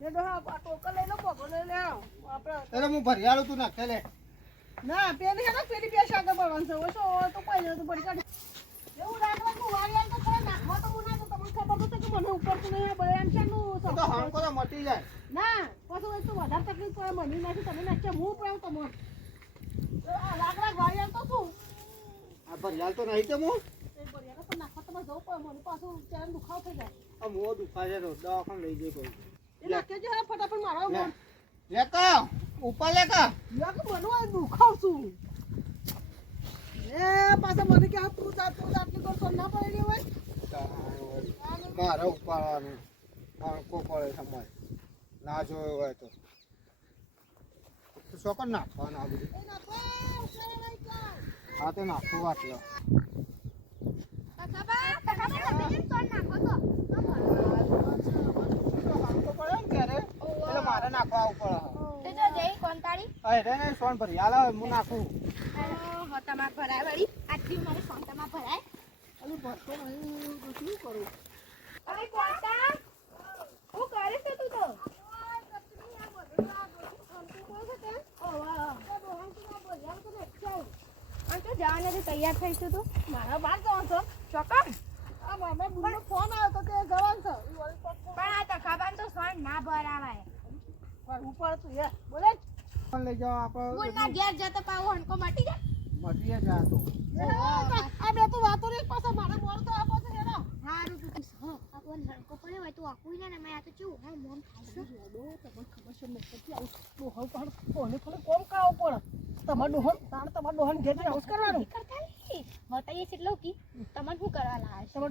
ને ડોહા આ ટોકર લઈ લો પગો લઈ લે આપણે એટલે હું ભરિયાળું તું નાખે લે ના પેલી હે ને પેલી બે શાક બળવાનું છે ઓછો તો કોઈ નહીં તો પડી કાઢી એવું રાખવા તું વાળિયા તો કરે નાખવા તો મુના તો તમને ખબર તો કે મને ઉપર તો નહીં બળ્યાન છે નું એ તો હણકો તો મટી જાય ના પાછું એ તો વધારે તકલીફ પડે મને નાખી તમે નાખ્યા હું પણ તમને આ લાકડા વાળિયા તો શું આ ભરિયાળ તો નહીં તે હું એ બળિયા તો નાખવા તમે જવું પડે મને પાછું ચાર દુખાવ થઈ જાય આ મોં દુખાય છે દવાખાને લઈ જઈ કોઈ એ નાખી જો ફટાફટ મારો મન લેકા ઉપર લેકા યાક મને દુખાવ છું એ પાછા મને કે તું આટલી કરતો ના પડી હોય મારે ઉપાડવાનું હણકો પડે સમય ના જોયો હોય તો શોકન નાખવાનું આ બધું એ નાખો ઉતારે લઈ જા હા તો નાખવું વાટલો હણકો પડે ને ક્યારે એટલે મારે નાખવા ઉપર હા રે ને સોન ભરિયાળ આવે હું નાખું અરે ભરતો નહીં તો શું કરું તૈયાર થઈશું તું મારા બાર જવાનું છે ચોક્કસ આ મામા બુનનો ફોન આવ્યો તો તે જવાનું છે ઈ વળી પાછો પણ આ તો ખબર તો સોન ના ભરાવાય પર ઉપર તું હે બોલે ફોન લઈ જાઓ આપણે સ્કૂલના ઘેર જતો પાછો હણકો મટી જાય મટીએ જા તો આ બે તો વાતો રે પાછા મારે બોલ તો આપો છે હેડો હારું તું આ કોણ હણકો પડ્યો હોય તું આખું ને મેં આ તો ચેવું હા મોન થાય છે તમને ખબર છે મેં પછી આવું ડોહણ પણ કોને થોડું કોમ કાવો પડે તમાર ડોહણ તાણ તમાર ડોહણ ઘેર આવું કરવાનું કરતા નહીં બતાઈએ છે એટલે તમને શું કરવા લાવે છે તમાર